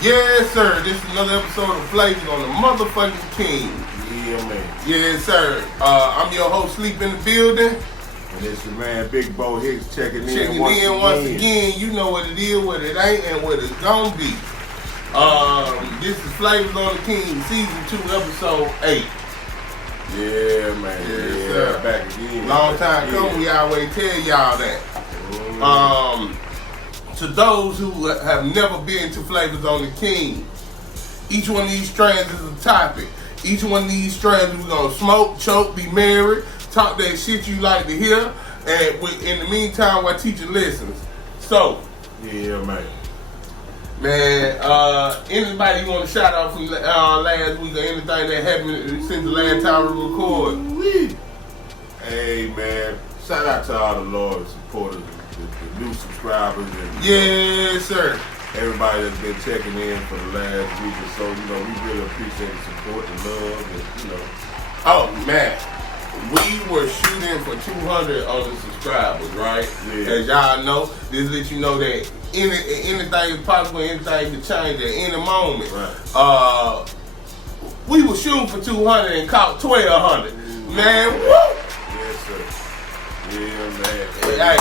Yes, sir. This is another episode of Flavors on the motherfucking King. Yeah, man. Yes, sir. I'm your host, Sleep in the building. And it's your man, Big Bo Hicks, checking in once again. You know what it is, what it ain't, and what it's gonna be. This is Flavors on the King, Season 2, Episode 8. Yeah, man. Yes, yeah, sir. Back again. Long time coming, we always tell y'all that. To those who have never been to Flavors on the King, each one of these strands is a topic. Each one of these strands we're gonna smoke, choke, be married, talk that shit you like to hear, and in the meantime while teaching lessons. So, yeah, man. Anybody you want to shout out from last week or anything that happened since the last time we recorded? Hey, man. Shout out to all the loyal supporters, the new subscribers, and yes, sir. Everybody that's been checking in for the last week or so. We really appreciate the support and love, and Oh man, we were shooting for 200 on the subscribers, right? Yeah. As y'all know, this lets you know that anything is possible, anything can change at any moment. Right. We were shooting for 200 and caught 1,200. Man, woo! Yes, sir. Yeah, man. Hey,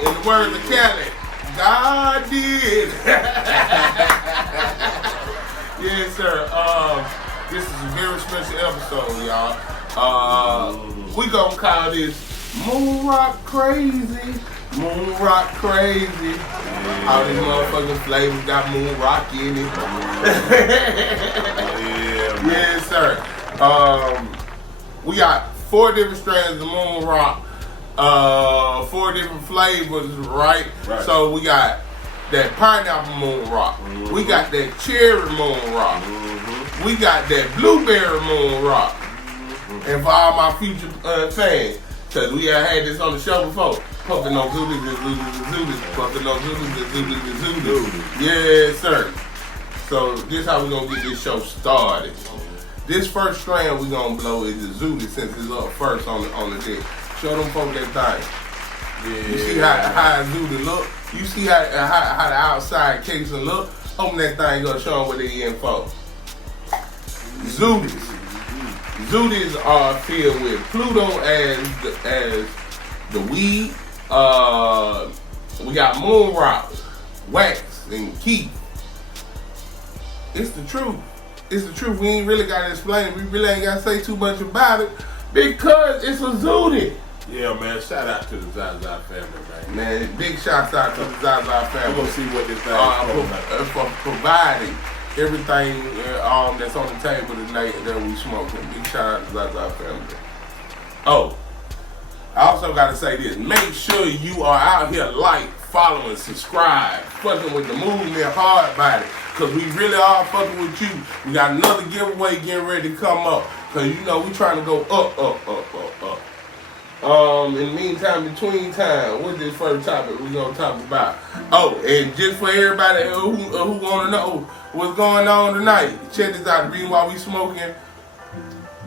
in the words of Kelly, God did. Yes, sir. This is a very special episode, y'all. We gonna call this Moonrock Crazy. Moonrock Crazy. Yeah. All these motherfucking flavors got Moonrock in it. Yeah, Yes, sir. We got 4 different strands of Moonrock. 4 different flavors, right? So we got that pineapple Moonrock. Mm-hmm. We got that cherry Moonrock. Mm-hmm. We got that blueberry Moonrock. Mm-hmm. And for all my future fans, because we had this on the show before, pumping on zoodie, pumping on zoodie. Yes, sir. So this how we gonna get this show started. This first strand we gonna blow is the zoodie since it's up first on the deck. Show them folks that thing. Yeah. You see how Zoodie look? You see how the outside casing look? Open that thing up, show them what they in for. Zoodies. Zoodies are filled with Pluto as the weed. We got Moonrock, Wax, and Keith. It's the truth. It's the truth. We ain't really gotta explain it. We really ain't gotta say too much about it because it's a Zoodie. Yeah, man. Shout out to the Zaza family, man. Man, big shouts out to the Zaza family. We're gonna see what this thing is for providing everything that's on the table tonight that we smoking. Big shout out to the Zaza family. Oh, I also gotta say this. Make sure you are out here following, subscribe, fucking with the movement hard body. Cause we really are fucking with you. We got another giveaway getting ready to come up. Cause we trying to go up. In the meantime, between time, what's this first topic we gonna talk about? Oh, and just for everybody who wanna know what's going on tonight, check this out. The reason why we smoking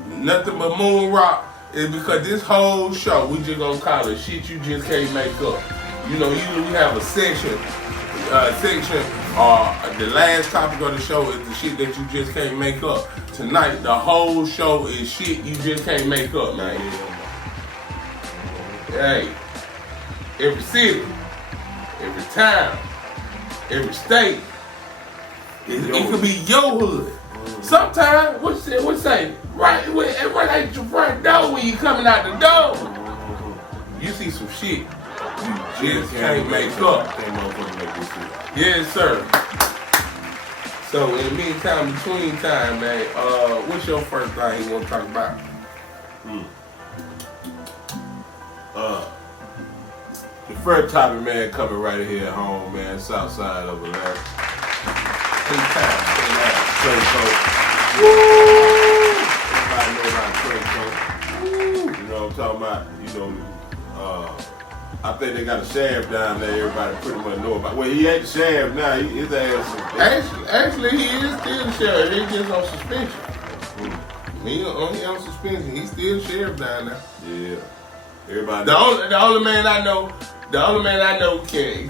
nothing but Moonrock is because this whole show, we just gonna call it shit you just can't make up. Usually we have a section, the last topic of the show is the shit that you just can't make up. Tonight, the whole show is shit you just can't make up, man. Hey, every city, every town, every state, it could be your hood. Sometimes, what say, right at your front door when you coming out the door, you see some shit you just can't make up. Yes, sir. So in the meantime, between time, man, what's your first thing you want to talk about? The first topic, man, coming right here at home, man, south side of Atlanta. Trade coat. Woo! Everybody know about trade coat. Woo! You know what I'm talking about? I think they got a shaft down there. Everybody pretty much know about. Well, he ain't the shaft now. His ass. Actually, he is still the sheriff. He's just on suspension. He on suspension. He's still the sheriff down there. Yeah. Everybody. The only man I know can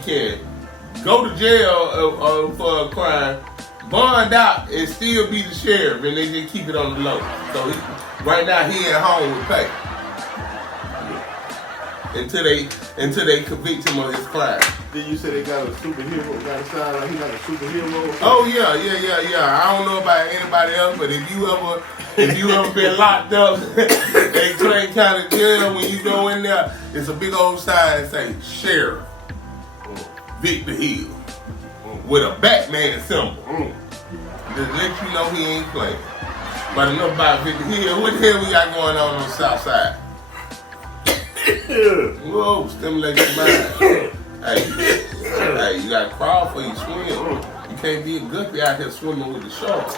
go to jail for a crime, bond out, and still be the sheriff, and they just keep it on the low. So right now he at home with pay until they convict him of his crime. Then you say they got a superhero, got a sign like he got a superhero. Oh yeah. I don't know about anybody else, but if you ever been locked up in Clay County Jail, when you go in there, it's a big old sign say Sheriff Victor Hill with a Batman symbol. Just let you know he ain't playing. But enough about Victor Hill. What the hell we got going on the south side? Whoa, stimulate your mind. Hey, you gotta crawl for you swim. You can't be a guppy out here swimming with the sharks.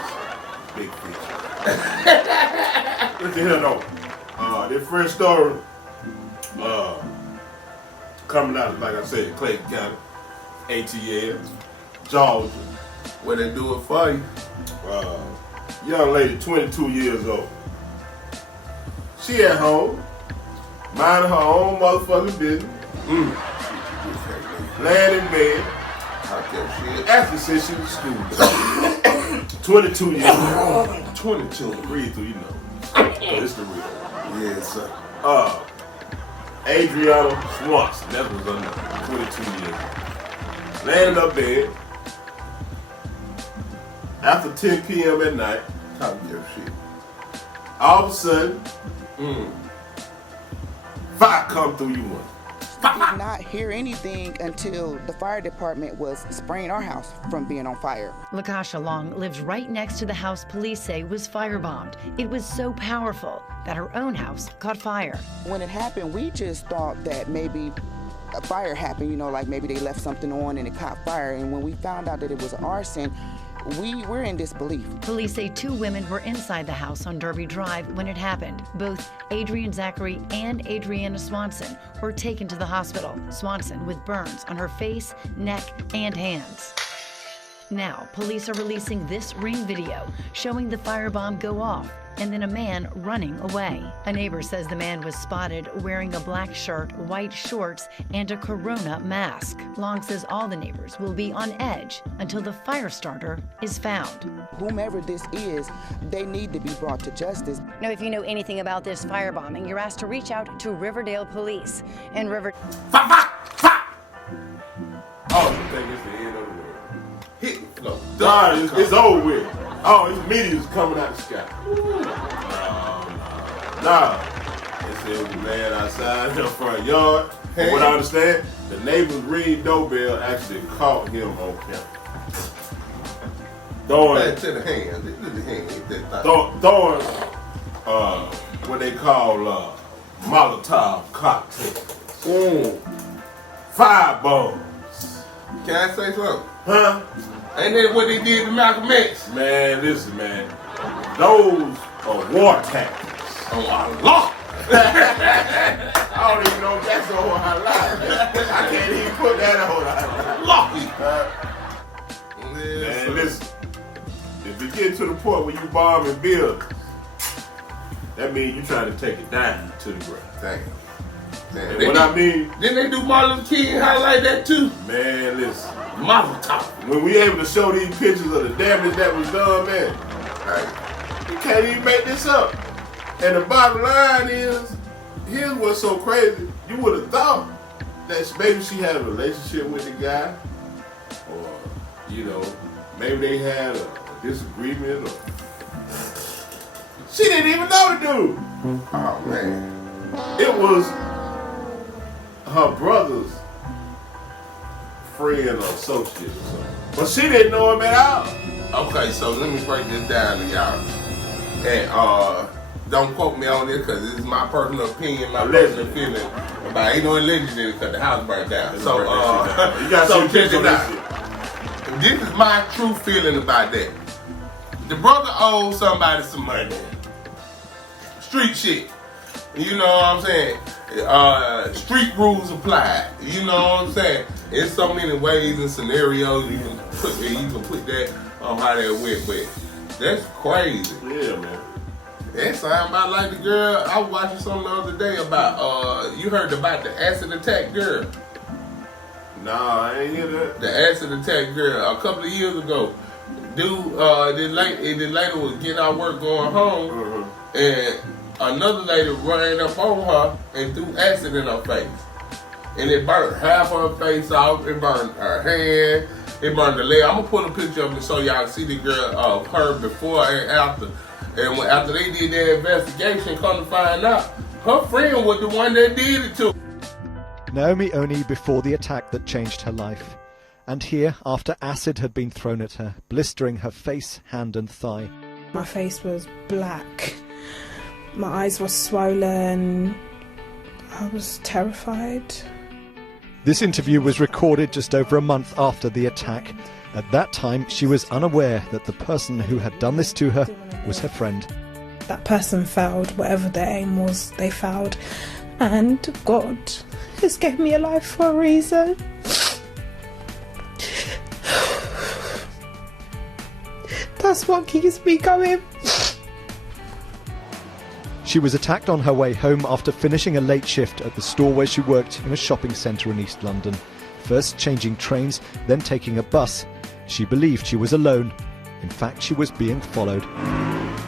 Big fish. Listen here though. This first story, coming out, like I said, Clayton County, ATL, Georgia. Where they do it for you? Young lady, 22 years old. She at home, minding her own motherfucking business. Laying in bed. After since she was school. 22 years old. 22. Breathe through, you know. It's the real. Yes, sir. Adriana Swanson. That was her name. 22 years old. Laying in her bed. After 10 p.m. at night. Talk your shit. All of a sudden, fire come through you one. We did not hear anything until the fire department was spraying our house from being on fire. Lakasha Long lives right next to the house police say was firebombed. It was so powerful that her own house caught fire. When it happened, we just thought that maybe a fire happened, you know, like maybe they left something on and it caught fire. And when we found out that it was arson, we were in disbelief. Police say 2 women were inside the house on Derby Drive when it happened. Both Adrian Zachary and Adriana Swanson were taken to the hospital. Swanson with burns on her face, neck, and hands. Now, police are releasing this Ring video showing the firebomb go off and then a man running away. A neighbor says the man was spotted wearing a black shirt, white shorts, and a corona mask. Long says all the neighbors will be on edge until the fire starter is found. Whomever this is, they need to be brought to justice. Now, if you know anything about this firebombing, you're asked to reach out to Riverdale Police. And Oh, you think it's the end of the world? Hit the floor. It's over with. Oh, it's meteors coming out the sky. No. They said it was a man outside in the front yard. From what I understand, the neighbor's ring doorbell actually caught him on camera. Throwing to the hand. The hand. throwing what they call Molotov cocktails. Firebombs. Can I say something? Huh? Ain't that what they did to Malcolm X? Man, listen, man. Those are war tactics. Oh, Allah! I don't even know if that's on our life. I can't even put that on our life. Man, listen. If you get to the point where you bombing buildings, that means you're trying to take it down to the ground. Damn. And what I mean... Didn't they do Martin Luther King highlight that too? Man, listen. Molotov. When we able to show these pictures of the damage that was done, man, you can't even make this up. And the bottom line is, here's what's so crazy. You would have thought that maybe she had a relationship with the guy, or, you know, maybe they had a disagreement, or she didn't even know the dude. Oh, man. It was her brother's friend or associate or something. But she didn't know him at all. Okay, so let me break this down to y'all. And don't quote me on this because this is my personal opinion, my personal feeling about ain't no alleged in it because the house burned down. So you got so some check kids on it this out. shit. This is my true feeling about that. The brother owes somebody some money. Street shit. You know what I'm saying? Street rules apply. You know what I'm saying? In so many ways and scenarios you can put that on how that went, but that's crazy. Yeah, man. That sound about like the girl I was watching something the other day about. You heard about the acid attack girl? Nah, I ain't hear that. The acid attack girl a couple of years ago. Dude, this lady was getting out work going home, and another lady ran up on her and threw acid in her face. And it burnt half of her face off, it burned her hand, it burned the leg. I'm gonna put a picture of it so y'all see the girl, her before and after. And after they did their investigation, come to find out, her friend was the one that did it to. Naomi Oni before the attack that changed her life. And here, after acid had been thrown at her, blistering her face, hand and thigh. My face was black. My eyes were swollen. I was terrified. This interview was recorded just over a month after the attack. At that time, she was unaware that the person who had done this to her was her friend. That person failed. Whatever their aim was, they failed. And God just gave me a life for a reason. That's what keeps me going. She was attacked on her way home after finishing a late shift at the store where she worked in a shopping centre in East London. First changing trains, then taking a bus. She believed she was alone. In fact, she was being followed.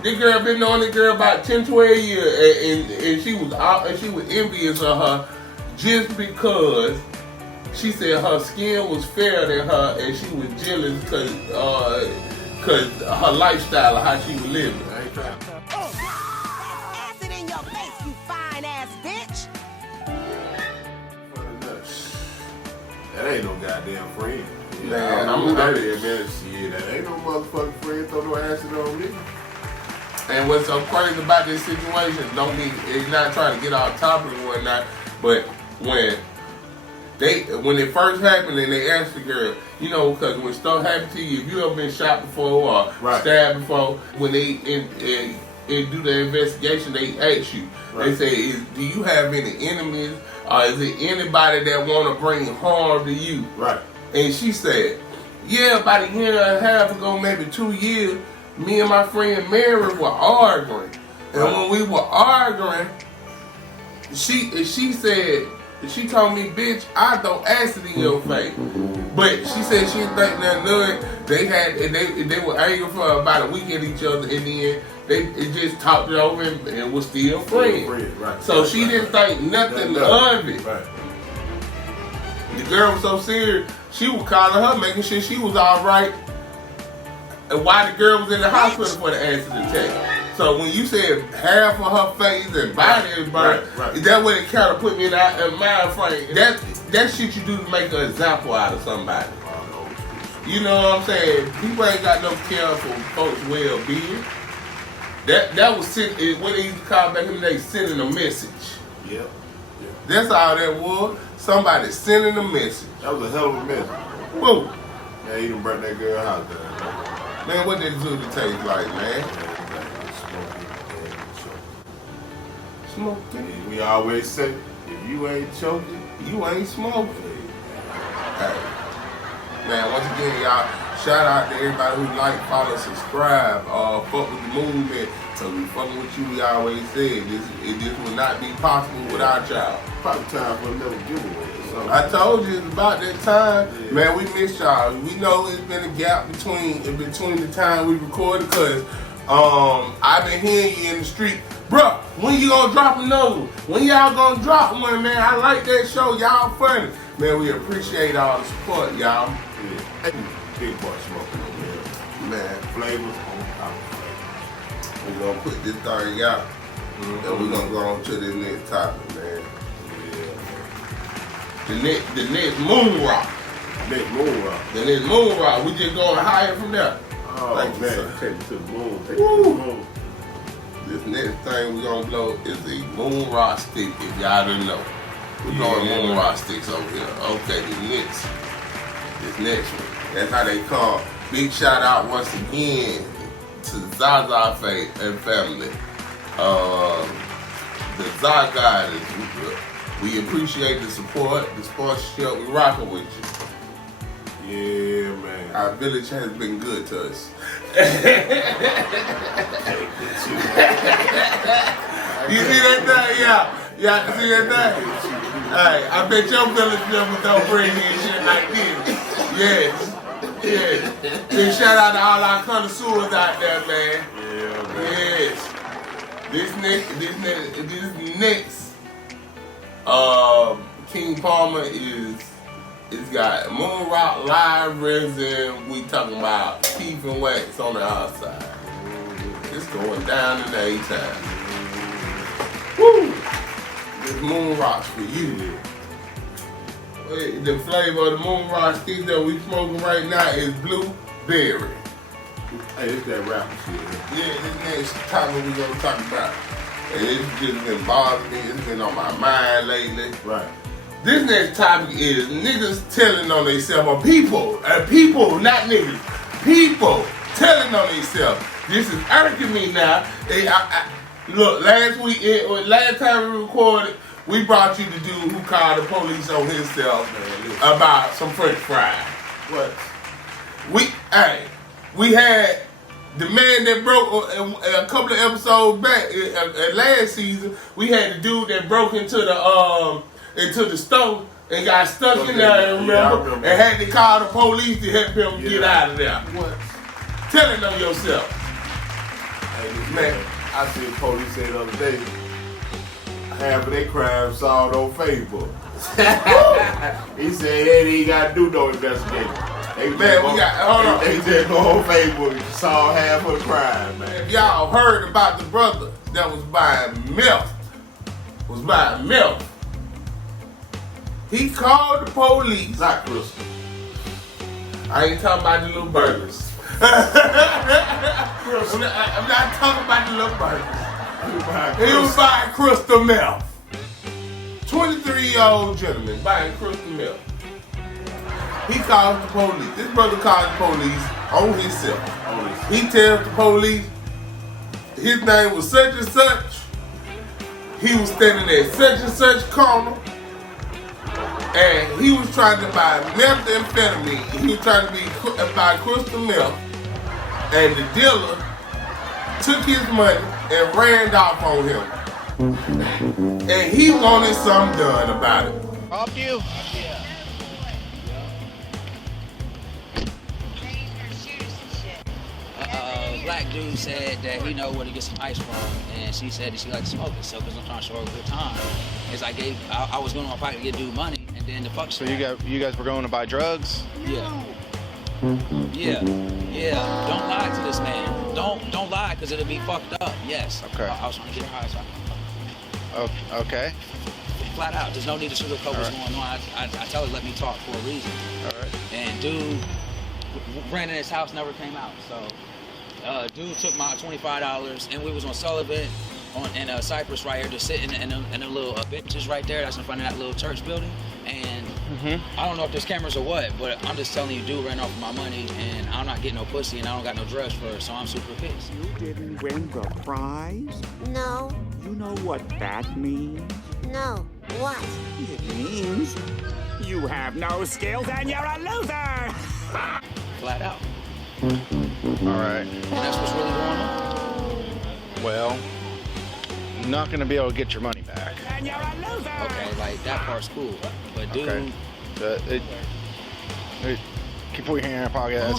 This girl been knowing this girl about 10, 12 years, and she was envious of her just because she said her skin was fairer than her, and she was jealous because her lifestyle of how she was living. Acid in your face, you fine ass bitch. That ain't no goddamn friend. Man, I'm out there, man. Shit, that ain't no motherfucking friend. Throw no acid on me. And what's so crazy about this situation, don't mean it's not trying to get off topic and whatnot, but when it first happened and they asked the girl, you know, because when stuff happens to you, if you ever been shot before or stabbed before, when they do the investigation, they ask you, they say, do you have any enemies, or is it anybody that want to bring harm to you? Right. And she said, yeah, about a year and a half ago, maybe 2 years, me and my friend Mary were arguing. And when we were arguing, she said, she told me, bitch, I throw acid in your face. But she said she didn't think nothing of it. They were angry for about a week at each other, and then they just talked it over and was still friends. Right. So she didn't think nothing of it. Right. The girl was so serious, she was calling her, making sure she was all right. And why the girl was in the hospital for the acid attack. So when you said half of her face and body is burned, that way it kind of put me in mind frame. That shit you do to make an example out of somebody. You know what I'm saying? People ain't got no care for folks' well-being. That was what they used to call back in the day, sending a message. Yep. That's all that was. Somebody sending a message. That was a hell of a message. Whoa. Yeah, you done brought that girl out there. Man, what did the food taste like, man? Smoking. We always say, if you ain't choking, you ain't smoking. Hey. Man, once again, y'all, shout out to everybody who like, follow, subscribe, fuck with the movement. So we fucking with you, we always said. This would not be possible without y'all. Probably time for another giveaway or something. I told you it's about that time. Yeah. Man, we miss y'all. We know it's been a gap between the time we recorded, because I've been hearing you in the street. Bruh, when you gonna drop another one? When y'all gonna drop one, man? I like that show. Y'all funny. Man, we appreciate all the support, y'all. Yeah. Big boy smoking over here. Man, flavors on top of flavors. We're gonna put this thing out. And we're gonna go on to the next topic, man. Yeah. The next moonrock. Next moonrock. The next moonrock. We just going higher from there. Oh, thank man. You, take it to the moon. Take it to the moon. This next thing we're gonna blow is a moonrock stick, if y'all didn't know. We're going moonrock sticks over here. Okay, this next one. That's how they call. Big shout out once again to the Zaza family. The Zaza guys, we appreciate the support, the sponsorship. We rocking with you. Yeah, man. Our village has been good to us. You see that thing? Yeah, see that thing? Hey, I bet your village members don't bring in shit. like this. Yes. Yeah. Then shout out to all our connoisseurs out there, man. Yeah, man. Yes. This next King Palmer it's got moonrock live resin. We talking about teeth and wax on the outside. It's going down in the A-time. Woo! This moonrock's for you. The flavor of the moonrock stick that we smoking right now is blueberry. Hey, it's that rapper shit. Yeah, this next topic we gonna talk about. And it's just been bothering me. It's been on my mind lately. Right. This next topic is niggas telling on themselves, or people, not niggas, people telling on themselves. This is irking me now. Look, last time we recorded, we brought you the dude who called the police on himself about some French fries. What? We had the man that broke a couple of episodes back last season. We had the dude that broke into the store and got stuck in there. Remember? And had to call the police to help him get out of there. What? Tell it on yourself. Hey, man, I see the police say the other day, half of their crimes solved on Facebook. He said they ain't got to do no investigation. They just go on Facebook and solve half of the crime, man. If y'all heard about the brother that was buying milk, he called the police. Not Crystal. I ain't talking about the little burgers. I'm not talking about the little burgers. He was buying crystal milk. 23-year-old gentleman buying crystal milk. He calls the police. This brother calls the police on himself. He tells the police his name was such and such. He was standing at such and such corner. And he was trying to buy methamphetamine. He was trying to buy crystal milk. And the dealer took his money and ran off on him. And he wanted something done about it. Help you? Black dude said that he know where to get some ice from, and she said that she liked to smoke it. So, because I'm trying to show her a good time, is I was going to my pocket to get dude money, and then the fuck. So you guys were going to buy drugs? Yeah. Don't lie to this man. Don't lie, because it'll be fucked up. Yes. Okay. I was trying to get her high. Oh, okay. Flat out. There's no need to sugarcoat what's going on. I tell her let me talk for a reason. All right. And dude ran in his house, never came out. So. Dude took my $25, and we was on Sullivan in Cypress right here, just sitting in the little benches right there. That's in front of that little church building. And I don't know if there's cameras or what, but I'm just telling you, dude ran off with my money, and I'm not getting no pussy, and I don't got no drugs for her, so I'm super pissed. You didn't win the prize? No. You know what that means? No. What? It means you have no skills and you're a loser! Flat out. All right. And that's what's really going on. Well, I'm not going to be able to get your money back. And you're a loser! Okay, like, that part's cool. But dude... Okay. Keep your hand in your pocket. I'm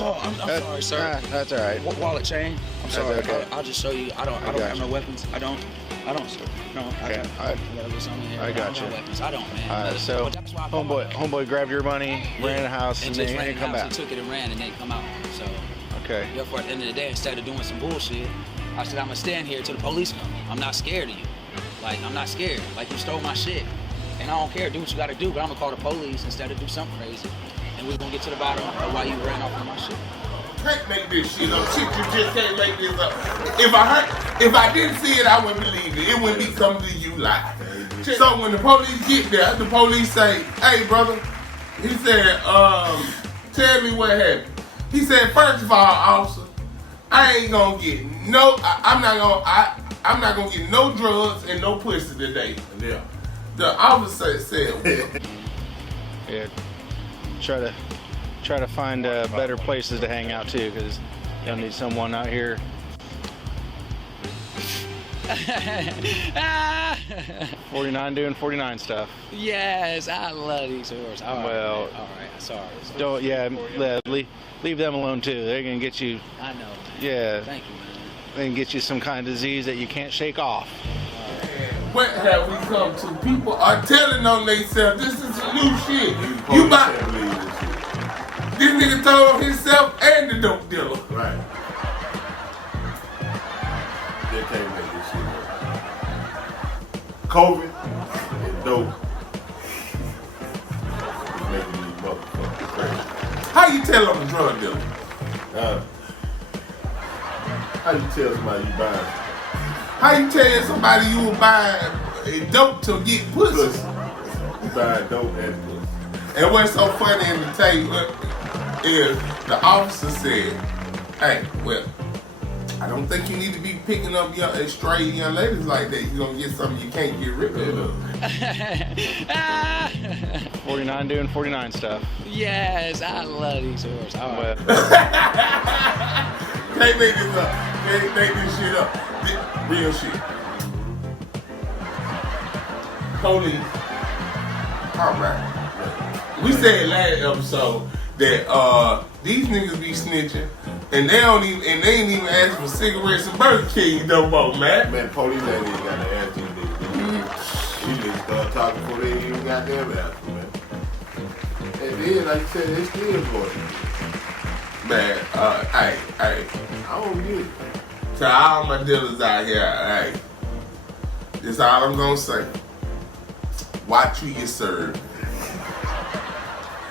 sorry, sir. That's all right. Wallet chain. I'm sorry. Okay. I'll just show you. I don't have no weapons. I don't, sir. No, Okay. I got you. Weapons. I don't, man. So, homeboy grabbed your money, ran in the house, and then he come back. He took it and ran, and then come out. So, okay. Therefore, at the end of the day, instead of doing some bullshit, I said, I'm going to stand here till the police come. I'm not scared of you. Like, I'm not scared. Like, you stole my shit. And I don't care. Do what you got to do, but I'm going to call the police instead of do something crazy. And we're going to get to the bottom of why you ran off on my shit. Can't make this shit up. Shit, you just can't make this up. If I didn't see it, I wouldn't believe it. It wouldn't be coming to you live. So when the police get there, the police say, "Hey, brother," he said, "Tell me what happened." He said, "First of all, officer, I ain't gonna get I'm not gonna get no drugs and no pussy today." Yeah. The officer said, "Yeah, try to find better places to hang out too, because you'll need someone out here 49 doing 49 stuff. Yes, I love these horses. All Well, right, sorry. Don't, leave them alone too. They're gonna get you. I know. Yeah. Thank you, man. They can get you some kind of disease that you can't shake off. What have we come to? People are telling on themselves, this is some new shit. You buy. This nigga told on himself and the dope dealer. Right. They can't make this shit work. COVID and dope is making these motherfuckers crazy. How you tell on the drug dealer? How you tell somebody you buying? How you tell somebody you were buying dope to get pussy? You buying dope and pussy. And what's so funny in the tape is the officer said, hey, well, I don't think you need to be picking up stray young ladies like that. You're going to get something you can't get rid of. 49 doing 49 stuff. Yes, I love these horses. All right. Can't make this up. Can't make this shit up. Real shit. Police. All right. We said last episode that these niggas be snitching and they ain't even ask for cigarettes and Burger King no more, man. Man, police ain't even got to ask these niggas. These niggas start talking before they even got them ask them, man. And then, like you said, they still going. Man, hey. I don't get it. To all my dealers out here, hey, this all I'm gonna say. Watch who you serve.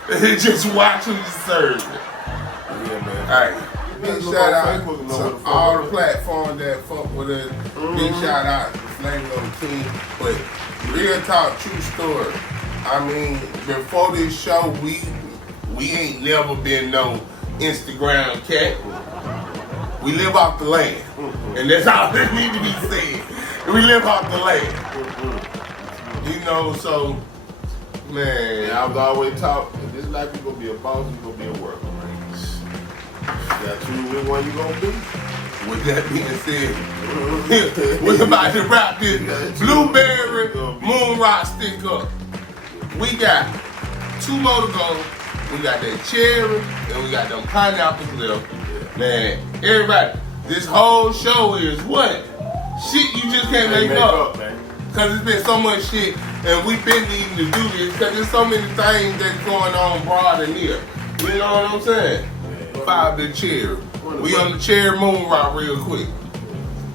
Just watch who you serve. Yeah, man. Hey, big shout out to all the platforms that fuck with us. Big shout out to Flame of the King. But real talk, true story. I mean, before this show, we ain't never been no Instagram cat. We live off the land. And that's all that need to be said. We live off the land. You know, so, man. I was always taught, if this life you gonna be a boss, you gonna be a worker, man. You gotta choose which one you gonna be. With that being said, we're about to wrap this blueberry moonrock stick up. We got 2 more to go. We got that cherry and we got them pineapples left. Man, everybody, this whole show is what? Shit you just can't make up. Man. Cause it's been so much shit and we've been needing to do this cause there's so many things that's going on broad and near. You know what I'm saying? 5 the cherry. We on the cherry moonrock real quick.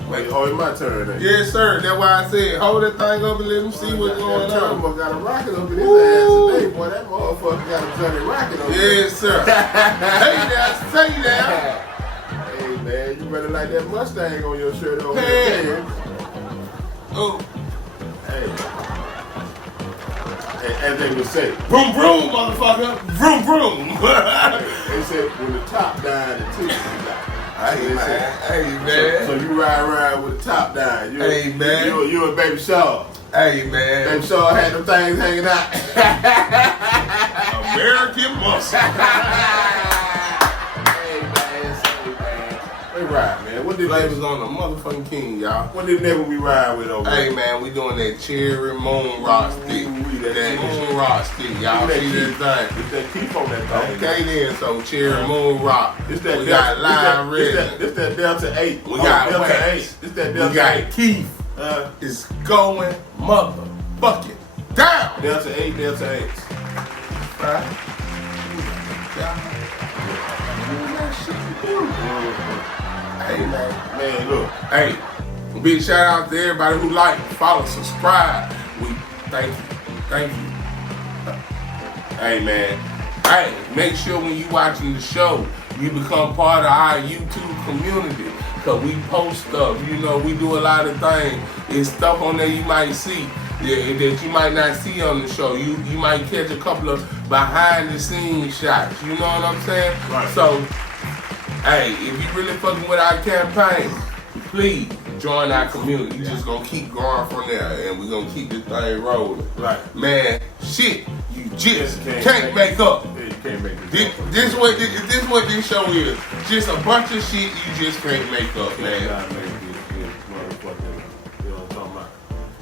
Wait, it's my turn then. Yes, sir. That's why I said hold that thing up and let them see what's going on. Got a rocket up in his ass today, boy. That motherfucker got a Johnny rocket up. Yes, sir. Hey now, say that. Hey man, you better like that Mustang on your shirt over Hey. there. Oh, Hey. As they would say, vroom vroom, motherfucker. Vroom vroom. they said when the top down, the titties be down. Hey man. So you ride with the top down. Hey, man. You and Baby Shaw. Hey man. Baby Shaw had them things hanging out. American muscle. We ride, man. What did Flavors on the motherfucking king, y'all. What did nigga we ride with over Hey there? man, we doing that cherry moonrock stick. That moonrock stick, y'all see this thing. It's that teeth on that thing. Okay then, so cherry moonrock. It's that we got lime resin. It's that Delta 8. We got Delta wax. 8. It's that Delta We got 8. Keith. It's going motherfucking down. Delta 8, Delta 8. Right? Hey man. Man, look. Hey, big shout out to everybody who like, follow, subscribe. We thank you. Thank you. Hey man. Hey, make sure when you watching the show, you become part of our YouTube community. Cause we post stuff, you know, we do a lot of things. It's stuff on there you might see that you might not see on the show. You might catch a couple of behind the scenes shots. You know what I'm saying? Right. So, hey, if you really fucking with our campaign, please join our community. You just gonna keep going from there, and we gonna keep this thing rolling. Right. Man, shit, you just can't make up. Yeah, you can't make This what this show is. Just a bunch of shit you just can't make up, man.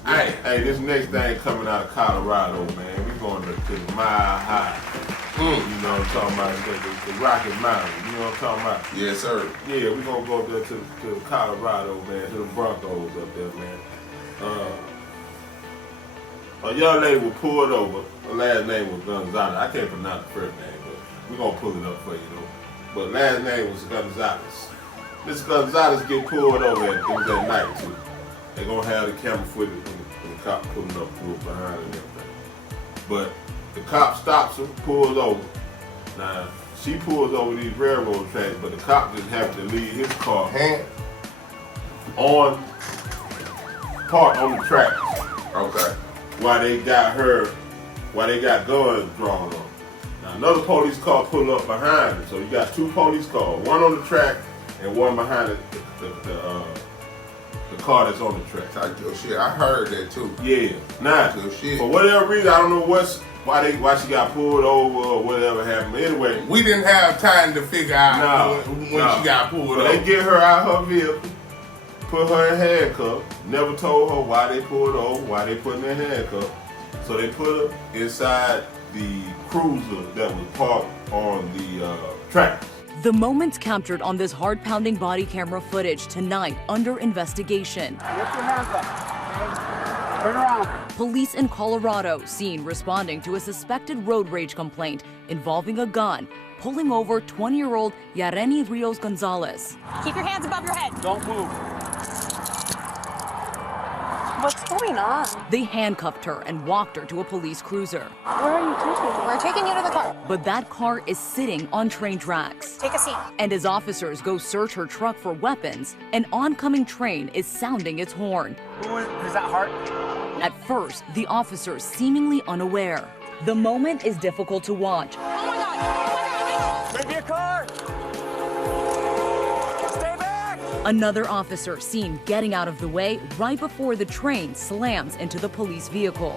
Hey, this next thing coming out of Colorado, man. We going to the Mile High. You know what I'm talking about? The Rocky Mountain. You know what I'm talking about? Yes, sir. Yeah, we gonna go up there to Colorado, man, to the Broncos up there, man. A young lady was pulled over. Her last name was Gonzalez. I can't pronounce the first name, but we gonna pull it up for you, though. But last name was Gonzalez. Miss Gonzalez get pulled over, and it was at night, too. They gonna have the camera footage when the cop pulling up, pulled behind and everything. But the cop stops her, pulls over. Now, she pulls over these railroad tracks, but the cop just happened to leave his car parked on the track. Okay. While they got guns drawn on. Now, another police car pull up behind her. So you got two police cars, one on the track and one behind the car that's on the track. Type your shit. I heard that too. Yeah. Now, for whatever reason, I don't know why she got pulled over or whatever happened. But anyway, we didn't have time to figure out when she got pulled over. They get her out her vehicle, put her in handcuffs, never told her why they pulled her over, why they put her in handcuffs. So they put her inside the cruiser that was parked on the track. The moments captured on this heart-pounding body camera footage tonight under investigation. Lift your hands up. Turn around. Police in Colorado seen responding to a suspected road rage complaint involving a gun, pulling over 20-year-old Yareni Rios Gonzalez. Keep your hands above your head. Don't move. What's going on? They handcuffed her and walked her to a police cruiser. Where are you taking me? We're taking you to the car. But that car is sitting on train tracks. Take a seat. And as officers go search her truck for weapons, an oncoming train is sounding its horn. Is that Hart? At first, the officers seemingly unaware. The moment is difficult to watch. Oh my God! Oh my God! Bring me a car! Stay back! Another officer seen getting out of the way right before the train slams into the police vehicle.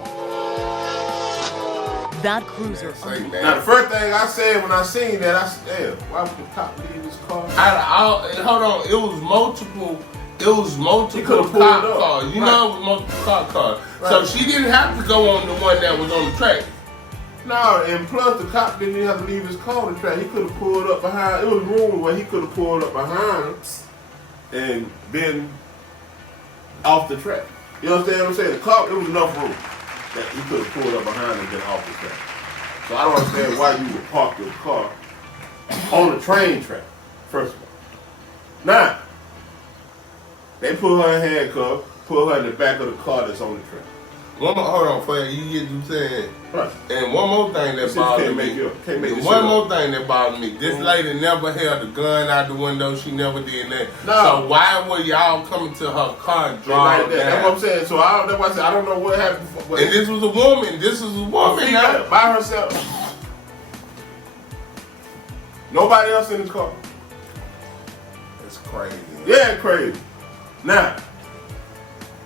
That cruiser. Now, the first thing I said when I seen that, I said, why would the cop leave his car? Hold on, it was multiple cop cars. You know, it was multiple cop cars. Right. So she didn't have to go on the one that was on the track. No, and plus the cop didn't even have to leave his car on the track. He could have pulled up behind. It was room where he could have pulled up behind him and been off the track. You understand what I'm saying? The car, it was enough room that he could have pulled up behind and been off the track. So I don't understand why you would park your car on the train track, first of all. Now, they put her in handcuffs, put her in the back of the car that's on the track. Hold on, for you get what I'm saying. Right. And one more thing that bothered me. One more thing that bothered me. This lady never held a gun out the window. She never did that. No. So why were y'all coming to her car and drawing down? That's what I'm saying. So that's why I said I don't know what happened. And this was a woman. This is a woman now. By herself. Nobody else in the car. That's crazy. Yeah, crazy. Now,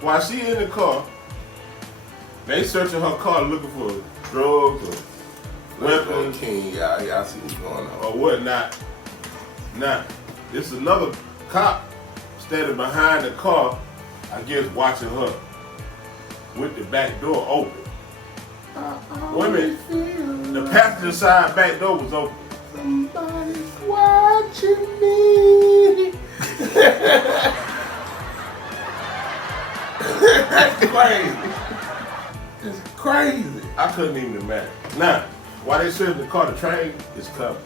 while she in the car, they searching her car looking for drugs or weapons. Y'all see what's going on. Or whatnot. Now, this is another cop standing behind the car, I guess watching her with the back door open. Wait a minute. The passenger side back door was open. Somebody's watching me. That's crazy. It's crazy. I couldn't even imagine. Now, while they searching the car, the train is coming.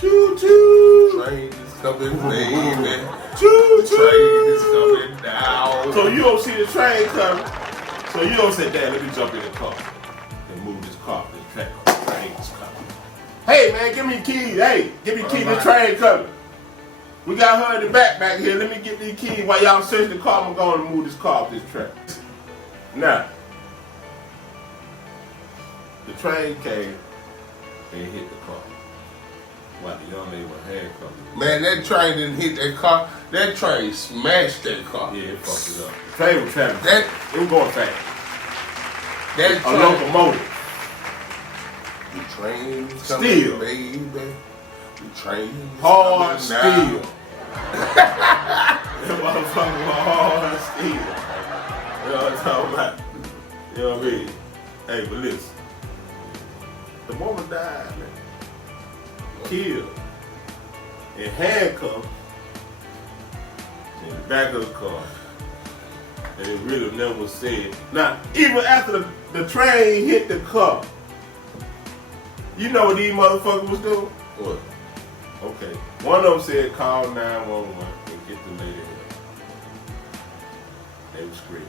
Choo choo. Train is coming, baby. Choo choo. Train is coming down. So you don't see the train coming. So you don't say, Dad, let me jump in the car and move this car to the track. The train is coming. Hey man, give me the keys. Hey, give me the key. The train coming. We got her in the back here. Let me get these keys while y'all search the car. I'm going to move this car off this track. Now, the train came and hit the car. While the young lady was handcuffed. Man, that train didn't hit that car. That train smashed that car. Yeah, it fucked it up. The train was traveling. It was going fast. That a locomotive. The train is coming, steel. Baby. The train is hard coming now. steel. That motherfucker was hard steel. You know what I'm talking about? You know what I mean? Hey, but listen. The woman died, man. Killed. And handcuffed in the back of the car. And it really never said. Now, even after the train hit the car, you know what these motherfuckers was doing? What? Okay. One of them said, call 911 and get the lady help. They was screaming.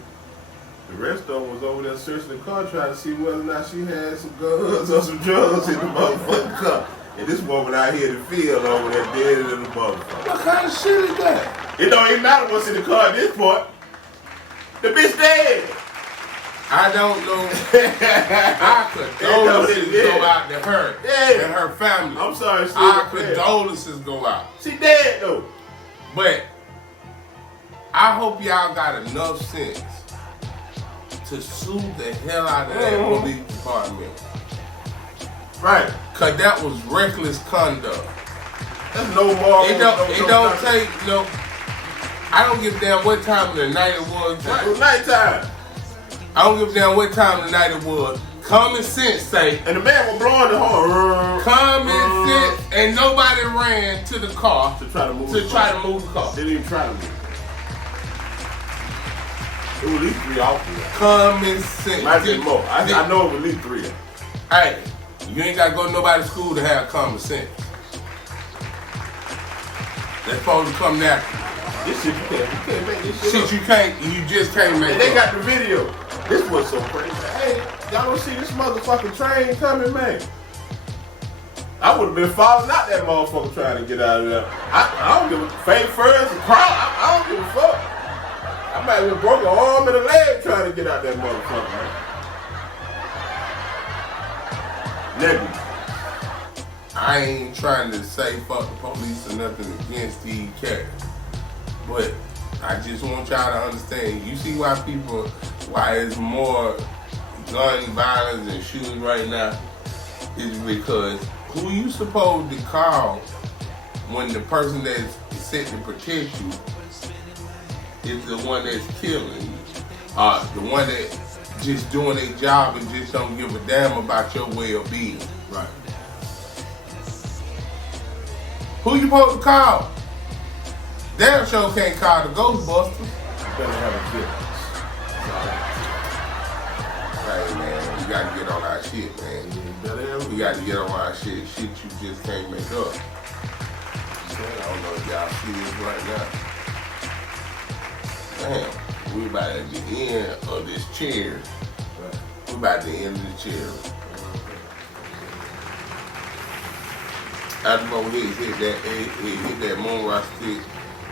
The rest of them was over there searching the car trying to see whether or not she had some guns or some drugs in the motherfucking car. And this woman out here in the field over there dead in the motherfucker. What kind of shit is that? It don't even matter what's in the car at this point. The bitch dead. I don't know. Our condolences go out to her and her family. I'm sorry, our condolences go out. She dead though. But I hope y'all got enough sense to sue the hell out of that police department. Right. Cause that was reckless conduct. That's no more. It don't take no. I don't give a damn what time of the night it was. It was nighttime. I don't give a damn what time of the night it was. Common sense say. And the man was blowing the horn. Common sense, and nobody ran to the car to try to move the car. They didn't even try to move. It was at least 3 officers. Common sense. Might be more. I know it was at least 3. Hey, you ain't got to go to nobody's school to have common sense. That's supposed to come natural. This shit you can't make this shit up. You just can't make it. And they got the video. This was so crazy. Hey, y'all don't see this motherfucking train coming, man. I would have been falling out that motherfucker trying to get out of there. I don't give a face first and crawl. I don't give a fuck. I might have broke an arm and a leg trying to get out that motherfucker, man. Nigga. I ain't trying to say fuck the police or nothing against these cats. But I just want y'all to understand, you see why it's more gun violence and shooting right now is because who you supposed to call when the person that's set to protect you is the one that's killing you. The one that just doing their job and just don't give a damn about your well-being. Right. Who you supposed to call? Damn sure can't call the Ghostbusters. You better have a kid. Hey man, we gotta get on our shit, man. We gotta get on our shit. Shit you just can't make up. I don't know if y'all see this right now. Damn, we about at the end of this chair. We about the end of the chair. After Bo Hicks hit that moonrock stick,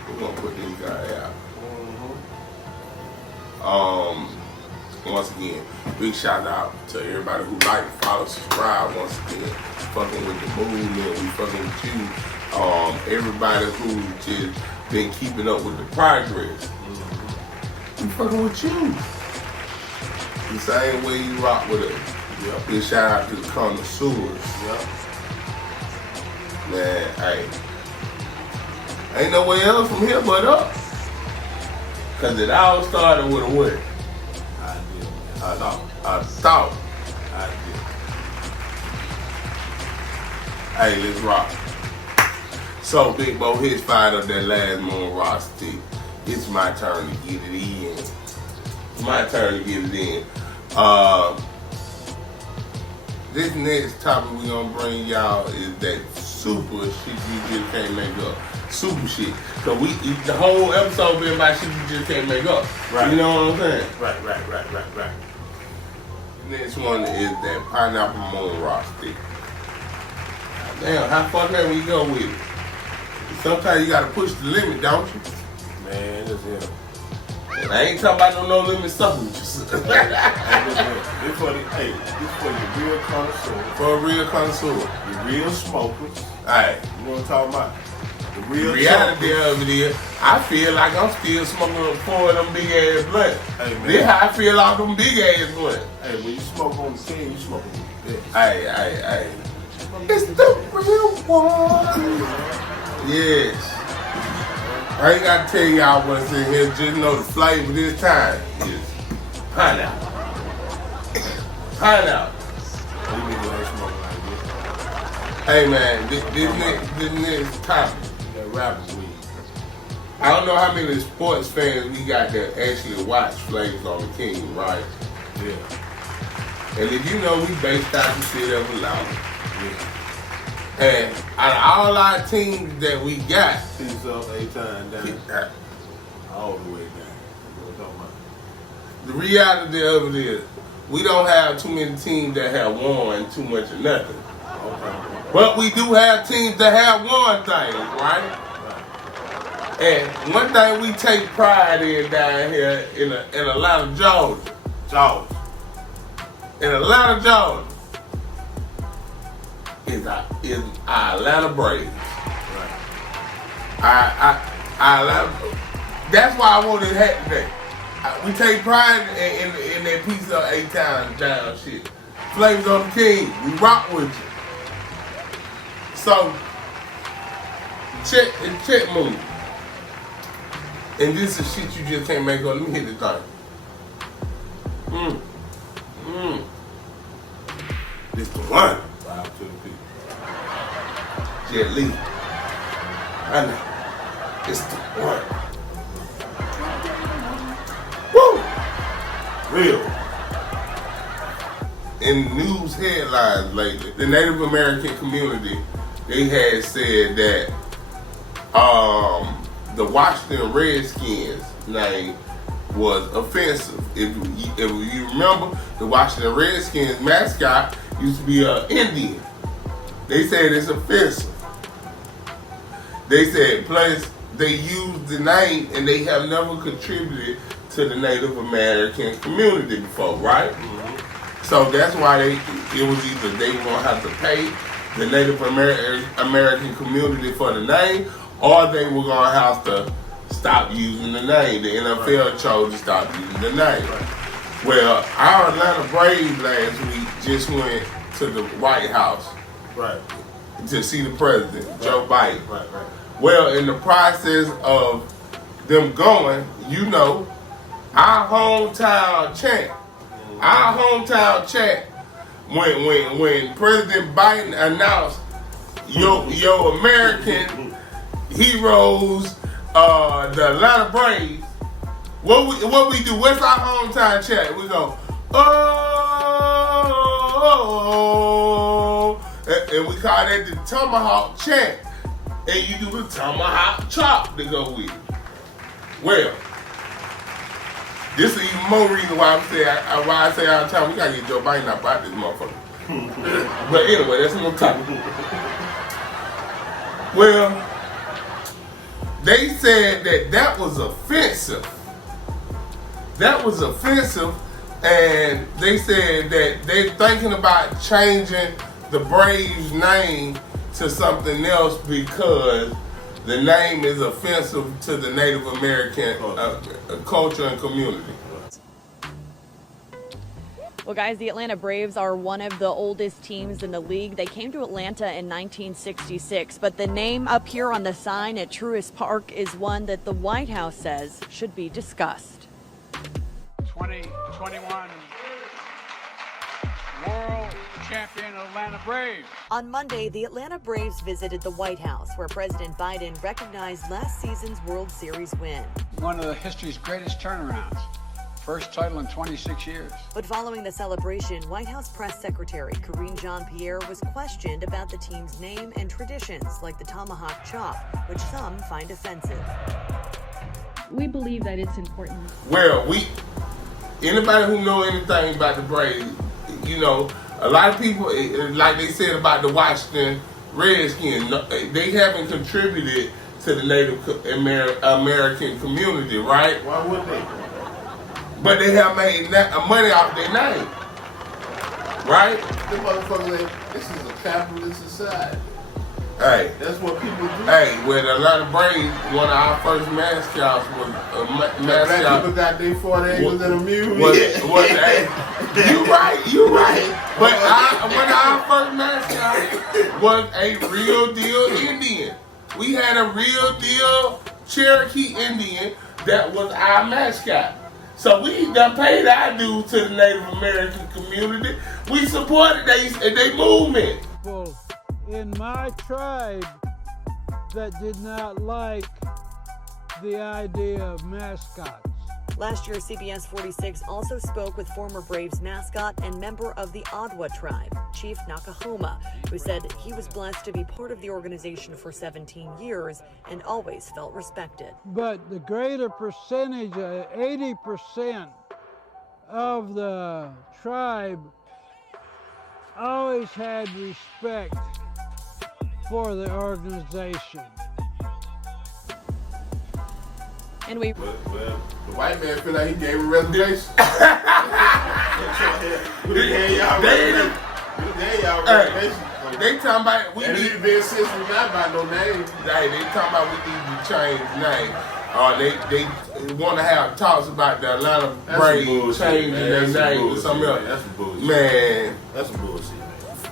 we're gonna put this guy out. Once again, big shout out to everybody who like, follow, subscribe. Once again, fucking with the movement, we fucking with you. Everybody who just been keeping up with the progress, we fucking with you. The same way you rock with us. Yep. Big shout out to the connoisseurs. Yep. Man, hey, ain't nowhere else from here but up. Cause it all started with a word. I thought. Hey, let's rock. So Big Bo Hicks fired up that last moonrock stick. It's my turn to get it in. It's my turn to get it in. This next topic we gonna bring y'all is that super shit you just can't make up. Super shit. So the whole episode been about shit you just can't make up. Right. You know what I'm saying? Right. Next one is that pineapple moonrock stick. Damn, how far can we go with it? Sometimes you gotta push the limit, don't you? Man, that's it. And I ain't talking about no limit supplements. This for the real connoisseur. For a real connoisseur. The real smokers. Alright. You know what I'm talking about? The real reality of it is, I feel like I'm still smoking 4 of them big ass blunts. Hey, man. This how I feel like them big ass blunts. Hey, when you smoke on the team, you smoking on the best. Hey. It's the real one. Yes. I ain't got to tell y'all what's in here. Just know the flavor this time is Pineapple. Pineapple. Hey man, this nigga's topic. That rapper weed. I don't know how many sports fans we got that actually watch Flames on the King, right? Yeah. And if you know, we based out the city of Atlanta. Yeah. And out of all our teams that we got, 6 up, 8 times down. All the way down. What I'm talking about. The reality of it is, we don't have too many teams that have won too much of nothing. Okay. But we do have teams that have won things, right? And one thing we take pride in down here in Atlanta, Georgia. In Atlanta, Georgia, is our Atlanta Braves. That's why I wanted to have today. We take pride in that piece of 8 times down shit. Flames on the King, we rock with you. So, check move. And this is shit you just can't make up. Let me hit the thing. This the one. 5 to the people. Jet Li. I know. It's the one. Woo! Real. In news headlines lately, the Native American community, they had said that the Washington Redskins name was offensive. If you remember, the Washington Redskins mascot used to be an Indian. They said it's offensive. They said, plus they used the name and they have never contributed to the Native American community before, right? Mm-hmm. So that's why it was either they were gonna have to pay the Native American community for the name, or they were gonna have to stop using the name. The NFL chose to stop using the name. Well, our Atlanta Braves last week just went to the White House to see the president, Joe Biden. Well, in the process of them going, you know, our hometown chant, when President Biden announced your American heroes, the Atlanta Braves, what we do? What's our hometown chant? We go, oh, and we call that the tomahawk chant. And you do the tomahawk chop to go with it. Well, this is even more reason why I say all the time, we gotta get Joe Biden out about this motherfucker. But anyway, that's another topic. Well, they said that was offensive. That was offensive, and they said that they're thinking about changing the Braves' name to something else because the name is offensive to the Native American culture and community. Well, guys, the Atlanta Braves are one of the oldest teams in the league. They came to Atlanta in 1966, but the name up here on the sign at Truist Park is one that the White House says should be discussed. 2021 World Champion Atlanta Braves. On Monday, the Atlanta Braves visited the White House, where President Biden recognized last season's World Series win. One of the history's greatest turnarounds. First title in 26 years. But following the celebration, White House Press Secretary Karine Jean-Pierre was questioned about the team's name and traditions, like the tomahawk chop, which some find offensive. We believe that it's important. Well, anybody who know anything about the Braves, you know, a lot of people, like they said about the Washington Redskins, they haven't contributed to the Native American community, right? Why would they? But they have made money off their name, right? The motherfuckers, this is a capitalist society. Hey, that's what people do. Hey, with Atlanta Braves, one of our first mascots was a mascot. Black people got their 40 acres and a mule. You right. But one of our first mascots was a real deal Indian. We had a real deal Cherokee Indian that was our mascot. So we done paid our dues to the Native American community. We supported they movement. People in my tribe that did not like the idea of mascots. Last year, CBS 46 also spoke with former Braves mascot and member of the Ottawa tribe, Chief Nakahoma, who said he was blessed to be part of the organization for 17 years and always felt respected. But the greater percentage, 80% of the tribe always had respect for the organization. And we. Well, the white man feel like he gave a reservation. They talking about we need to be assistant, not about no name. They talking about we need to change name. They want to have talks about the Atlanta Braves changing their name to something else. That's some bullshit. Man, that's some bullshit.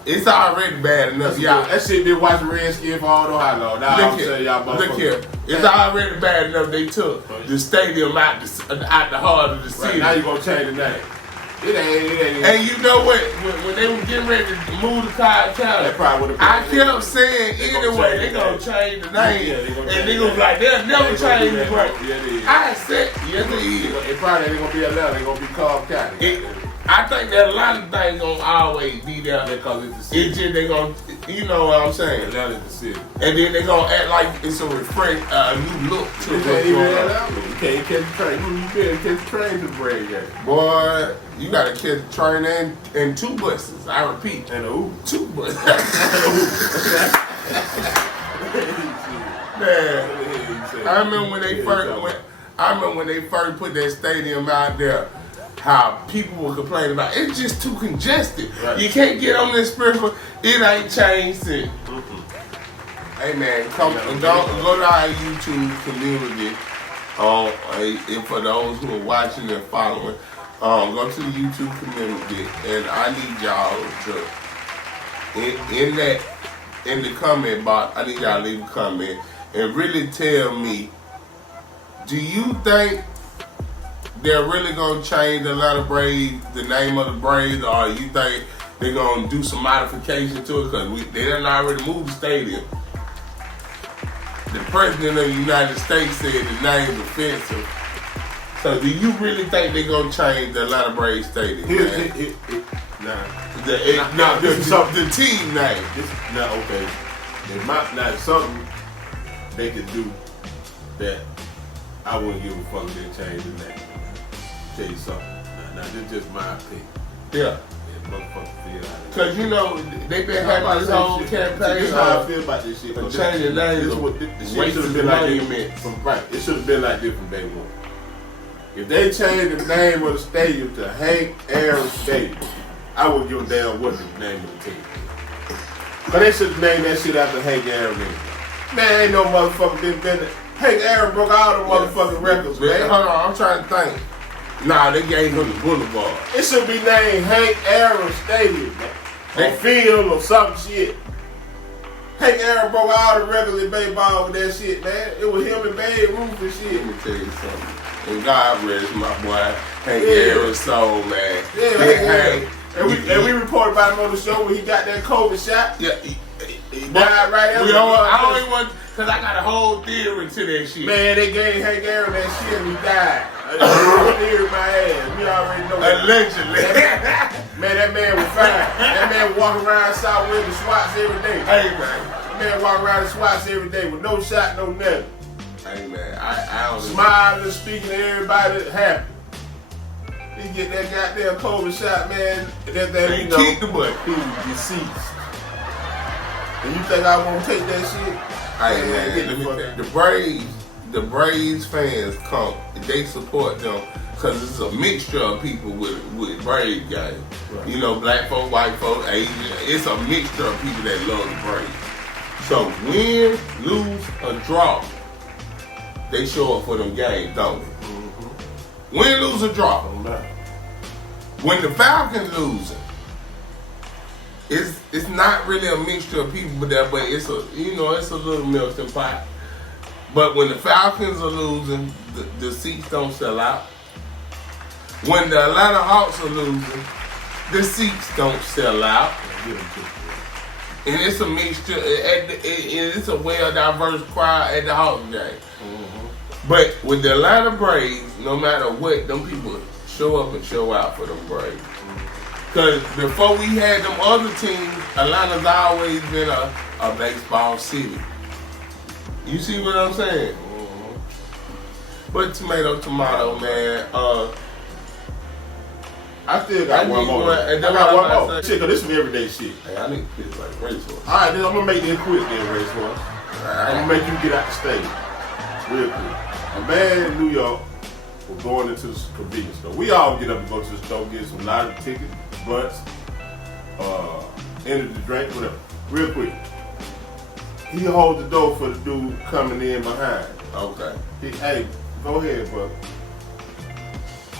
It's already bad enough, y'all. That shit been watching Redskins for all know how long. Now I'm saying y'all look here. It's already bad enough they took the stadium out the heart of the city. Now you gonna change the name. It ain't. And you know what? When they were getting ready to move the Cobb County, I kept saying anyway, they gonna change the name. And they gonna be like, they'll never change the name. I said, yes they is. It probably ain't gonna be Atlanta, they gonna be Cobb County. I think that a lot of things gonna always be there because it's the city. It's just they gonna, you know what I'm saying? Atlanta's the city. And then they gonna act like it's a refresh, new look to it. You can't catch the train. You can't catch the train to the Braves game. Boy, you gotta catch the train and two buses. I repeat. And a Uber. Two buses. Man, I remember when they first put that stadium out there. How people were complaining about it's just too congested. Right. You can't get on this spiritual. It ain't changed it. Hey man, go to our YouTube community. And for those who are watching and following, go to the YouTube community, and I need y'all to in the comment box. I need y'all to leave a comment and really tell me: do you think they're really gonna change the Atlanta Braves, the name of the Braves, or you think they're gonna do some modification to it? Because they done already moved the stadium. The president of the United States said the name is offensive. So do you really think they're gonna change the Atlanta Braves stadium? The team name. Okay. Now something they could do that I wouldn't give a fuck if they changed the name. Tell you something. Now this is just my opinion. Yeah. Because you know they've been having this whole campaign. This is how I feel about this shit. Changing names. This shit should have been like it should have been like this from day one. If they changed the name of the stadium to Hank Aaron Stadium, I wouldn't give a damn what the name of the team. But they should have named that shit after Hank Aaron. Man, ain't no motherfucker been. Hank Aaron broke all the motherfucking records, man. Hold on, I'm trying to think. Nah, they gave him the boulevard. It should be named Hank Aaron Stadium, or field or some shit. Hank Aaron broke all the records in baseball with that shit, man. It was him and Babe Ruth and shit. Let me tell you something. And God rest my boy, Hank Aaron's soul, man. Yeah, Hank Aaron. And we reported about him on the show when he got that COVID shot. Yeah, he died right after. I don't even want, because I got a whole theory to that shit. Man, they gave Hank Aaron that shit and he died. Theory in my ass. We already know that. Allegedly. That man was fine. That man was walking around Southwest with SWATs every day. Hey, man. That man walking around with SWATs every day with no shot, no nothing. Hey, man. I don't smiling, speaking to everybody happy. He get that goddamn COVID shot, man. That thing, you know, kick the butt. He was deceased. And you think I won't take that shit? Hey, man, let me tell you, the Braves fans come, they support them because it's a mixture of people with Braves guys. Right. You know, black folk, white folk, Asian. It's a mixture of people that love the Braves. So win, lose, or draw, they show up for them games, don't they? Mm-hmm. Win, lose, or draw. When the Falcons losing, it's not really a mixture of people there, but it's a little melting pot. But when the Falcons are losing, the seats don't sell out. when the Atlanta Hawks are losing, the seats don't sell out. And it's a mixture, it's a well-diverse crowd at the Hawks game. Mm-hmm. But with the Atlanta Braves, no matter what, them people show up and show out for them Braves. Because before we had them other teams, Atlanta's always been a baseball city. You see what I'm saying? Mm-hmm. But tomato, man. I still got one more. I got one more. Shit, cause this is everyday shit. Hey, I need to get like racehorse. Alright, then I'm gonna make this quick then, racehorse. I'm gonna make you get out the stage. Real quick. A man in New York was going into the convenience store. We all get up and go to the store, get some lottery tickets, blunts, enter the drink, whatever. Real quick. He holds the door for the dude coming in behind. Okay. Hey, go ahead, bro.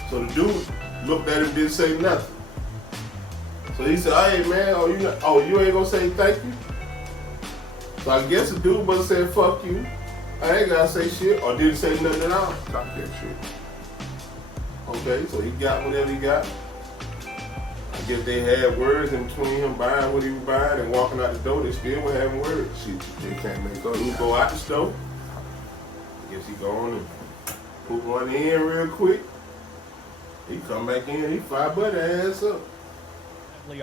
So the dude looked at him, didn't say nothing. So he said, hey man, you ain't gonna say thank you? So I guess the dude must have said, fuck you. I ain't gotta say shit, or didn't say nothing at all. Talk that shit. Okay, so he got whatever he got. I guess they had words in between him buying what he was buying and walking out the door. They still were having words. Shit, they can't make up. He go out the store. I guess he go on and put one in real quick. He come back in, he fire butt ass up.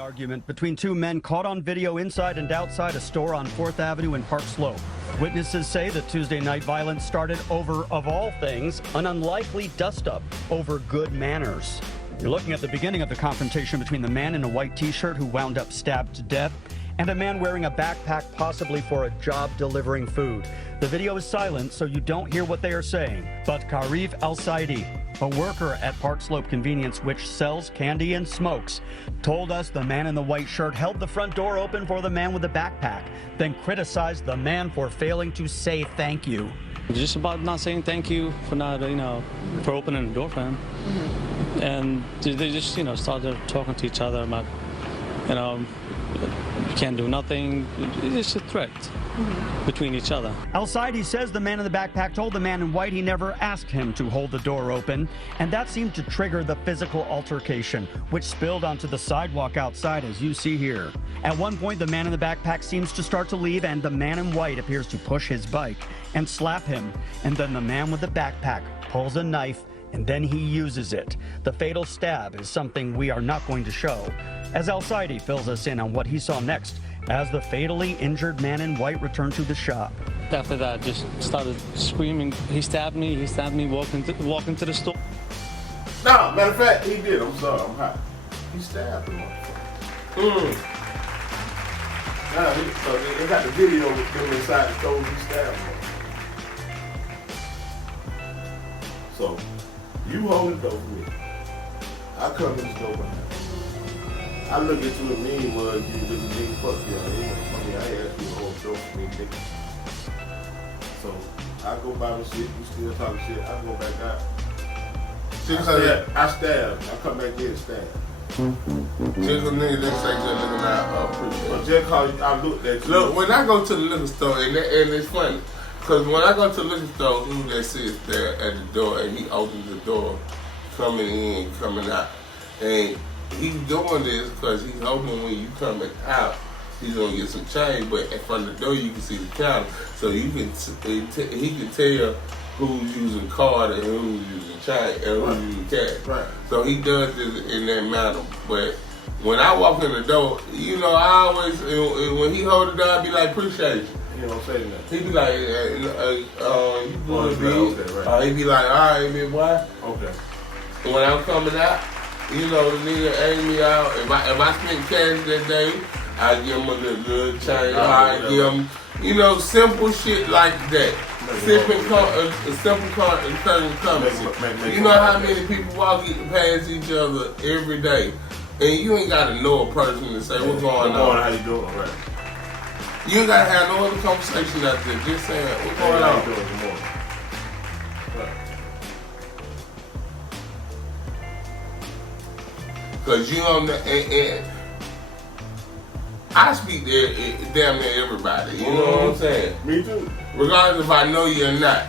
Argument between two men caught on video inside and outside a store on 4th Avenue in Park Slope. Witnesses say the Tuesday night violence started over, of all things, an unlikely dust-up over good manners. You're looking at the beginning of the confrontation between the man in a white t-shirt who wound up stabbed to death and a man wearing a backpack possibly for a job delivering food. The video is silent, so you don't hear what they are saying. But Karif El-Saidi, a worker at Park Slope Convenience, which sells candy and smokes, told us the man in the white shirt held the front door open for the man with the backpack, then criticized the man for failing to say thank you. Just about not saying thank you for not, for opening the door for him. Mm-hmm. And they just, started talking to each other about, you can't do nothing. It's a threat between each other. El-Saidi says the man in the backpack told the man in white he never asked him to hold the door open, and that seemed to trigger the physical altercation, which spilled onto the sidewalk outside, as you see here. At one point, the man in the backpack seems to start to leave, and the man in white appears to push his bike and slap him, and then the man with the backpack pulls a knife, and then he uses it. The fatal stab is something we are not going to show, as El-Saidi fills us in on what he saw next as the fatally injured man in white returned to the shop. After that, just started screaming, he stabbed me, walking to the store. No, matter of fact, he did. I'm sorry, I'm hot. He stabbed him. They got the video with him inside the store, he stabbed him. So, you hold the door for me. I come in the store behind. I look at you and me, well, you little nigga, fuck you. I asked you to hold the door for me, nigga. So, I go by my shit, you still talking shit, I go back out. I stab. I come back here and stab. Just a nigga that say good looking I appreciate it. But just cause I looked at you. Look, when I go to the liquor store, and it's funny, because when I go to the liquor store, who that sits there at the door, and he opens the door, coming in, coming out. And he's doing this because he's hoping when you coming out, he's gonna get some change. But from the door, you can see the counter, so you can he can tell who's using card and who's using change and who's using cash. Right. So he does this in that manner. But when I walk in the door, I always when he hold the door, I be like, appreciate you. He don't say nothing. He be like, you good, B. Right. He be like, all right, big boy. Okay. When I'm coming out, the nigga aim me out. If I spend cash that day, I give him a little change. I give him, simple shit like that. Simple currency. You know how many people walk past each other every day, and you ain't gotta know a person to say what's going on. How you doing? Right. You ain't gotta have no other conversation out there. Just saying what's going on. How you doing? Good morning. Cause and I speak to damn near everybody. You know what I'm saying? Me too. Regardless if I know you or not.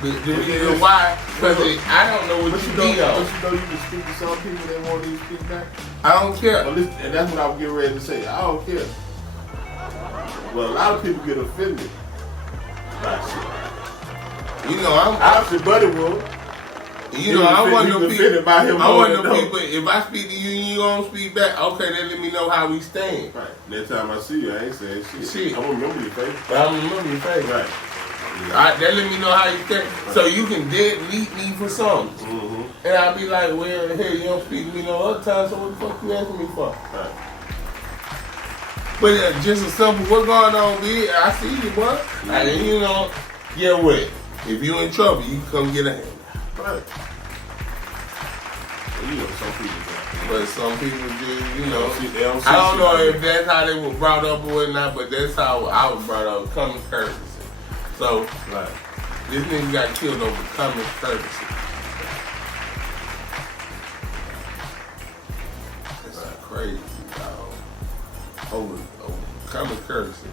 The reason why, because I don't know what you be on. But you know you can speak to some people that won't even speak back. I don't care. And that's what I was getting ready to say. I don't care. Well, a lot of people get offended by shit. You know, obviously Buddy will. You know, I want no people. By him I want no people. If I speak to you and you don't speak back, okay, then let me know how we stand. Right. Next time I see you, I ain't saying shit. I'm gonna remember your face. I'm gonna remember your face. Right. That let me know how you stand. Right. So you can dead meet me for something. Mm-hmm. And I'll be like, well, hey, you don't speak to me no other time, so what the fuck you asking me for? Right. But just a simple, what's going on, big? I see you, boy. Mm-hmm. And you know, get what? If you in trouble, you come get a hand. Right. Well, you know, some people do. But some people do, you know. They don't see I don't know if that's how they were brought up or whatnot, but that's how I was brought up, common courtesy. So, right. This nigga got killed over common courtesy. That's crazy, dog. Over common courtesy.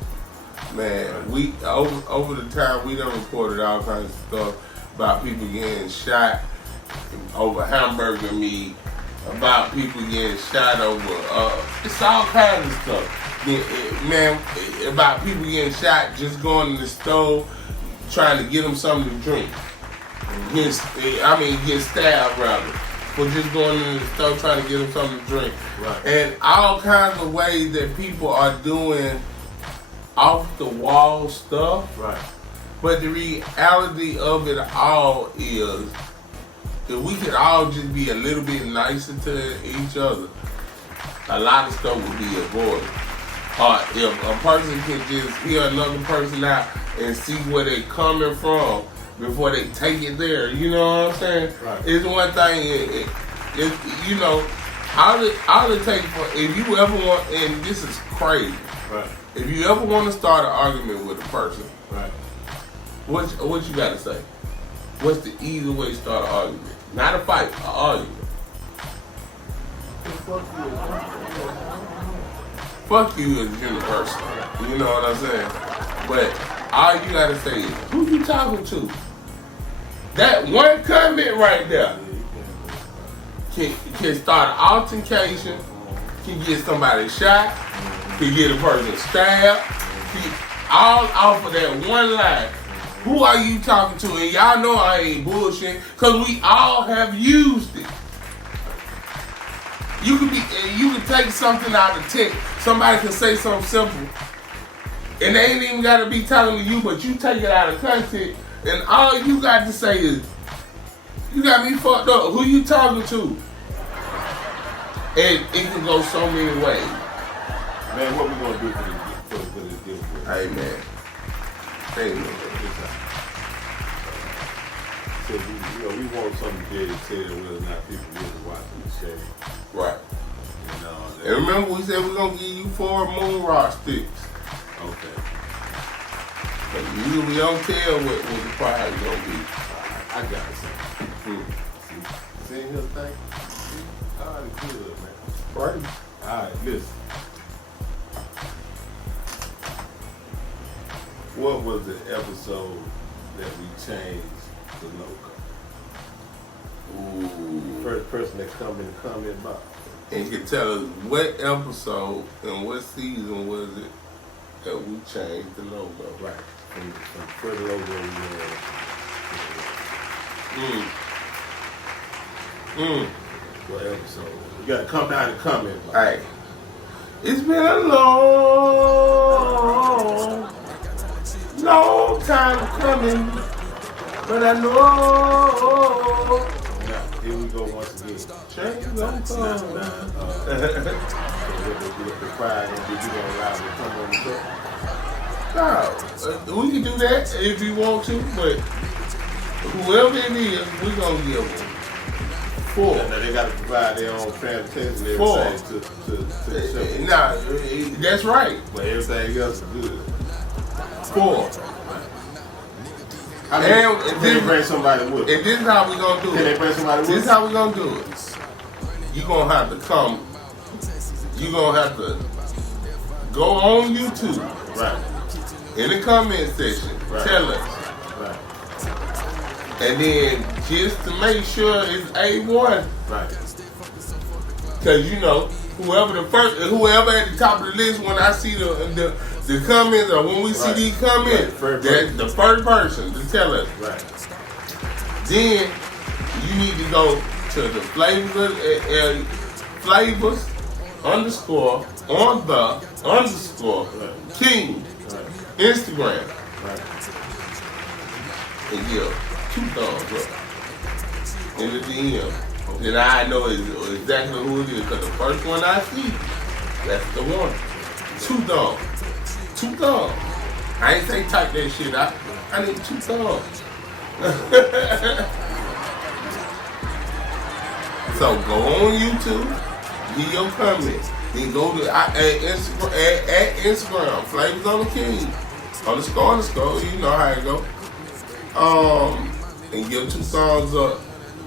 Man, we over the time we done reported all kinds of stuff about people getting shot over hamburger meat, about people getting shot over it's all kinds of stuff. Man, about people getting shot just going to the store trying to get them something to drink. Get stabbed rather for just going to the store trying to get them something to drink. Right. And all kinds of ways that people are doing off the wall stuff. Right. But the reality of it all is if we could all just be a little bit nicer to each other, a lot of stuff would be avoided. Or if a person can just hear another person out and see where they coming from before they take it there, you know what I'm saying? Right. It's one thing, you know, all it takes for, if you ever want, and this is crazy, right. If you ever want to start an argument with a person, right. What you got to say? What's the easy way to start an argument? Not a fight, an argument. Fuck you as a human person. You know what I'm saying? But all you gotta say is, who you talking to? That one comment right there can start an altercation, can get somebody shot, can get a person stabbed, all off of that one line. Who are you talking to? And y'all know I ain't bullshit, cause we all have used it. You can take something out of text. Somebody can say something simple, and they ain't even gotta be telling you, but you take it out of context, and all you got to say is, "You got me fucked up." Who you talking to? And it can go so many ways. Man, what we gonna do for this deal? Hey man. So we want something to tell whether or not people really watching the show. Right. And remember we said we're gonna give you 4 moonrock sticks. Okay. But we don't tell what the prize is gonna be. I got it. See here thing? All right, good, man. Right. Alright, listen. What was the episode that we changed the logo? Ooh. First person that come in the comment box. And you can tell us what episode and what season was it that we changed the logo. Right. From the first logo we had. What episode? You gotta come down and comment box. Alright. It's been a long time coming, but I know. Now, here we go once again. Change don't come. The pride and you gonna allow me to come on the show? No, we can do that if you want to, but whoever it is, we're gonna give them 4. Now they gotta provide their own transportation and 4. everything to the show. Nah, that's right. But everything else is good. 4. I mean, and then bring somebody with. And this is how we gonna do it. Can they bring somebody with? This is how we gonna do it. You gonna have to come. You gonna have to go on YouTube. Right. In the comment section, right. tell us. Right. And then just to make sure it's A1. Right. Cause you know, whoever at the top of the list when I see the comments or when we see these comments, that's the first person to tell us. Right. Then you need to go to the flavors _ King Instagram. Right. And give 2 thumbs up in the DM. Then I know exactly who it is. Because the first one I see, that's the one. 2 thumbs. 2 thumbs. I ain't say type that shit out. I need 2 thumbs. So go on YouTube, give your comments. Then go to Instagram, Flavors on the King. __, you know how it go. And give 2 thumbs up.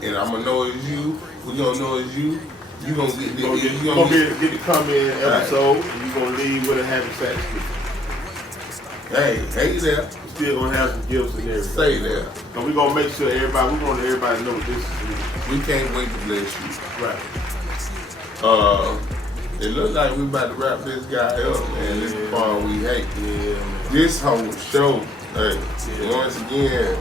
And I'm gonna know it's you. We gonna know it's you. You gonna get the get the comment episode, and you gonna leave with a happy satisfaction. Hey there. Still gonna have some gifts and everything. Stay there. And we gonna make sure we want everybody to know this is. We can't wait to bless you. Right. It looks like we about to wrap this guy up, man. This is part we hate. Yeah, man. This whole show, hey, once again,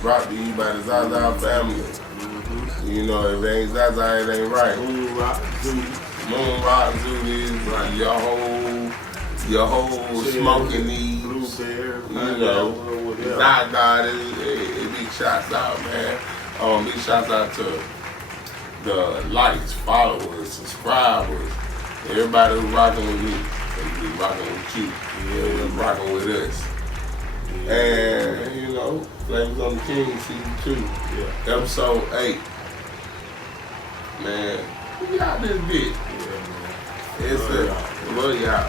brought to you by the Zaza family. Mm-hmm. You know, if it ain't Zaza, it ain't right. Moonrock Zoo is like your whole smoking needs. Blue Bear, you know, Zaza is big shots out, man. Big shots out to the likes, followers, subscribers, everybody who's rocking with me, they be rocking with you, rocking with us. And, you know, Flavors on the King, Season 2, Episode 8. Man, we got this bitch. It's a love y'all.